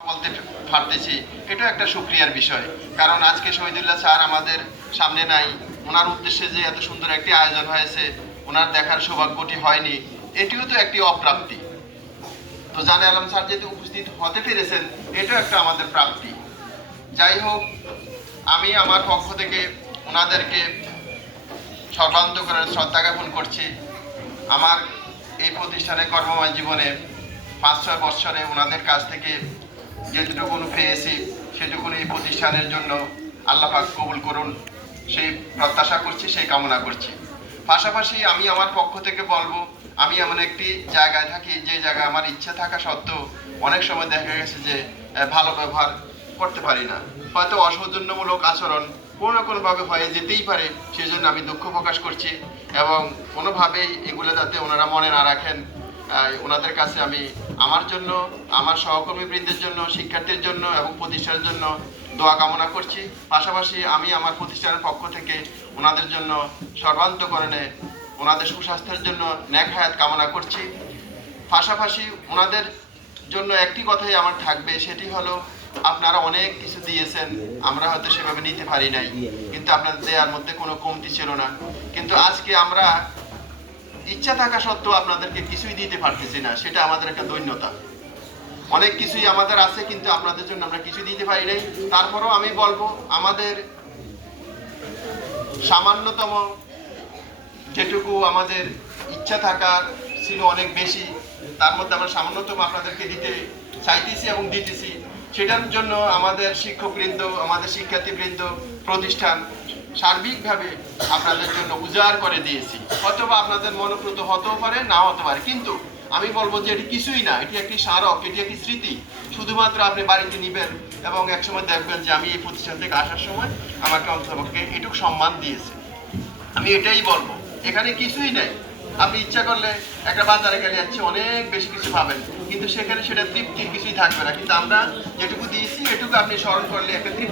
বলতে পারতেছি, এটা একটা শুকরিয়ার বিষয়। কারণ আজকে শহীদুল্লাহ স্যার আমাদের সামনে নাই, ওনার উদ্দেশ্যে যে এত সুন্দর একটি আয়োজন হয়েছে, ওনার দেখার সৌভাগ্যটি হয়নি, এটিও তো একটি অপ্রাপ্তি। তো জানে আলম স্যার যেহেতু উপস্থিত হতে পেরেছেন, এটাও একটা আমাদের প্রাপ্তি। যাই হোক, আমি আমার পক্ষ থেকে ওনাদেরকে সর্বান্তকরণে শ্রদ্ধা জ্ঞাপন করছি। আমার এই প্রতিষ্ঠানে কর্মময় জীবনে 5-6 বৎসরে ওনাদের কাছ থেকে যেটুকুন পেয়েছি সেটুকুন এই প্রতিষ্ঠানের জন্য আল্লাহ পাক কবুল করুন, সেই প্রত্যাশা করছি, সেই কামনা করছি। পাশাপাশি আমি আমার পক্ষ থেকে বলবো, আমি এমন একটি জায়গায় থাকি যে জায়গায় আমার ইচ্ছে থাকা সত্ত্বেও অনেক সময় দেখা গেছে যে ভালো ব্যবহার করতে পারি না, হয়তো অসৌজন্যমূলক আচরণ কোনো না কোনোভাবে হয়ে যেতেই পারে। সেই জন্য আমি দুঃখ প্রকাশ করছি এবং কোনোভাবেই এগুলো যাতে ওনারা মনে না রাখেন, ওনাদের কাছে আমি আমার জন্য, আমার সহকর্মীবৃন্দের জন্য, শিক্ষার্থীর জন্য এবং প্রতিষ্ঠানের জন্য দোয়া কামনা করছি। পাশাপাশি আমি আমার প্রতিষ্ঠানের পক্ষ থেকে ওনাদের জন্য সর্বান্তকরণে ওনাদের সুস্বাস্থ্যের জন্য নেক হায়াত কামনা করছি। পাশাপাশি ওনাদের জন্য একটি কথাই আমার থাকবে, সেটি হলো আপনারা অনেক কিছু দিয়েছেন, আমরা হয়তো সেভাবে নিতে পারি নাই, কিন্তু আপনাদের দেওয়ার মধ্যে কোনো কমতি ছিল না। কিন্তু আজকে আমরা ইচ্ছা থাকা সত্ত্বেও আপনাদেরকে কিছুই দিতে পারতেছি না, সেটা আমাদের একটা দৈন্যতা। অনেক কিছুই আমাদের আছে কিন্তু আপনাদের জন্য আমরা কিছু দিতে পারি নাই। তারপরেও আমি বলবো, আমাদের সামান্যতম যেটুকু আমাদের ইচ্ছা থাকার ছিল অনেক বেশি, তার মধ্যে আমরা সামান্যতম আপনাদেরকে দিতে চাইতেছি এবং দিতেছি। সেটার জন্য আমাদের শিক্ষকবৃন্দ, আমাদের শিক্ষার্থীবৃন্দ, প্রতিষ্ঠান সার্বিকভাবে আপনাদের জন্য উজাড় করে দিয়েছি। অথবা আপনাদের মনোপ্রত হতেও পারে, নাও হতে পারে, কিন্তু আমি বলবো যে এটি কিছুই না, এটি একটি স্মারক, এটি একটি স্মৃতি। শুধুমাত্র আপনি বাড়িতে নিবেন এবং একসময় দেখবেন যে আমি এই প্রতিষ্ঠান থেকে আসার সময় আমাকে অন্ততপক্ষে এটুকু সম্মান দিয়েছে। আমি এটাই বলবো, এখানে কিছুই নাই। আপনি ইচ্ছা করলে একটা বাজারে গেলে যাচ্ছে অনেক বেশি কিছু পাবেন, কিন্তু সেখানে সেটা তৃপ্তির কিছুই থাকবে না। কিন্তু আমরা যেটুকু দিয়েছি এটুকু আপনি স্মরণ করলে একটা তৃপ্তি